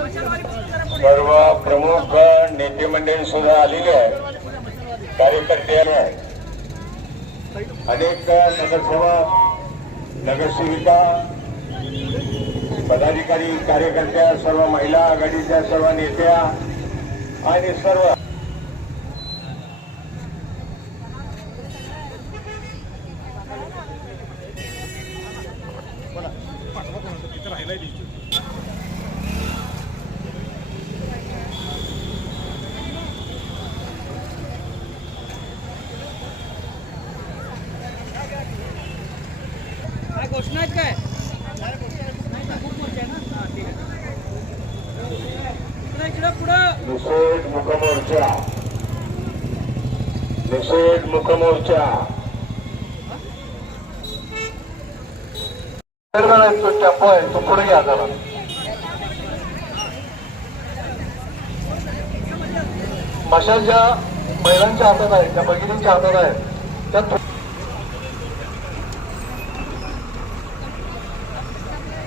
सर्व प्रमुख नेते मंडळी सुद्धा आलेले आहेत, कार्यकर्ते आहेत, अनेक नगरसेवक, नगरसेविका, पदाधिकारी, कार्यकर्त्या, सर्व महिला आघाडीच्या सर्व नेत्या आणि सर्व घोषणा आहेत काय? निषेध मुकमोर्चा, निषेध मुकमोर्चा तो टेम्पो आहे तो पुढे घ्या जरा. मशाल ज्या महिलांच्या हातात आहेत, त्या भगिनींच्या हातात आहेत त्या